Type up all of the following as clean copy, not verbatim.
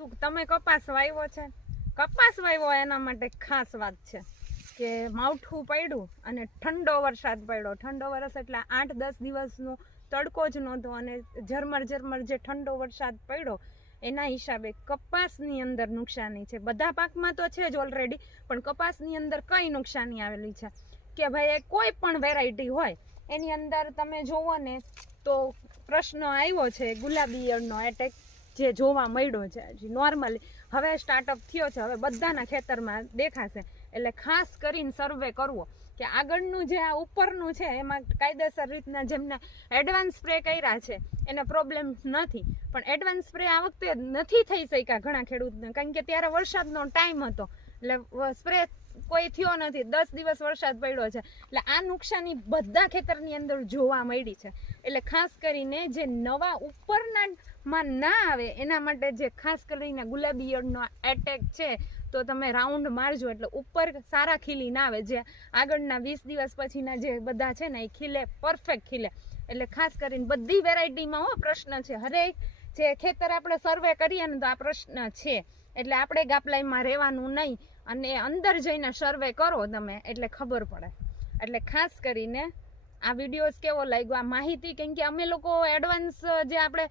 શું તમે કપાસ વાવ્યો છે? કપાસ વાવ્યો એના માટે ખાસ વાત છે કે માવઠું પડ્યું અને ઠંડો વરસાદ પડ્યો. ઠંડો વરસ એટલે 8-10 દિવસનો તડકો જ નહોતો અને ઝરમર જે ઠંડો વરસાદ પડ્યો એના હિસાબે કપાસની અંદર નુકસાની છે. બધા પાકમાં તો છે જ ઓલરેડી, પણ કપાસની અંદર કઈ નુકસાની આવેલી છે કે ભાઈ કોઈ પણ વેરાયટી હોય એની અંદર તમે જોવો ને તો પ્રશ્ન આવ્યો છે ગુલાબી ઈયળનો એટેક જે જોવા મળ્યો છે. નોર્મલી હવે સ્ટાર્ટઅપ થયો છે, હવે બધાના ખેતરમાં દેખાશે. એટલે ખાસ કરીને સર્વે કરવો કે આગળનું જે આ ઉપરનું છે એમાં કાયદેસર રીતના જેમને એડવાન્સ સ્પ્રે કર્યા છે એને પ્રોબ્લેમ નથી, પણ એડવાન્સ સ્પ્રે આ વખતે નથી થઈ શક્યા ઘણા ખેડૂતને, કારણ કે ત્યારે વરસાદનો ટાઈમ હતો એટલે સ્પ્રે કોઈ થયો નથી. 10 દિવસ વરસાદ પડ્યો છે એટલે આ નુકસાની બધા ખેતરની અંદર જોવા મળી છે. એટલે ખાસ કરીને જે નવા ઉપરના માં ના આવે એના માટે જે ખાસ કરીને ગુલાબી ઈયળનો એટેક છે તો તમે રાઉન્ડ મારજો એટલે ઉપર સારા ખીલી ના આવે. જે આગળના 20 દિવસ પછીના જે બધા છે ને એ ખીલે, પરફેક્ટ ખીલે. એટલે ખાસ કરીને બધી વેરાયટીમાં પ્રશ્ન છે. હરેક જે ખેતર આપણે સર્વે કરીએ ને તો આ પ્રશ્ન છે. એટલે આપણે ગાપલાઈમાં રહેવાનું નહીં અને અંદર જઈને સર્વે કરો તમે એટલે ખબર પડે. એટલે ખાસ કરીને આ વિડીયોઝ કેવો લાગ્યો, આ માહિતી, કેમ કે અમે લોકો એડવાન્સ જે આપણે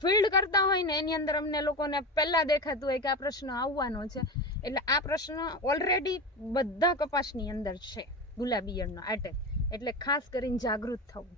ફિલ્ડ કરતા હોય ને એની અંદર અમને લોકોને પહેલાં દેખાતું હોય કે આ પ્રશ્ન આવવાનો છે. એટલે આ પ્રશ્ન ઓલરેડી બધા કપાસની અંદર છે, ગુલાબી ઈયળનો એટેક. એટલે ખાસ કરીને જાગૃત થવું.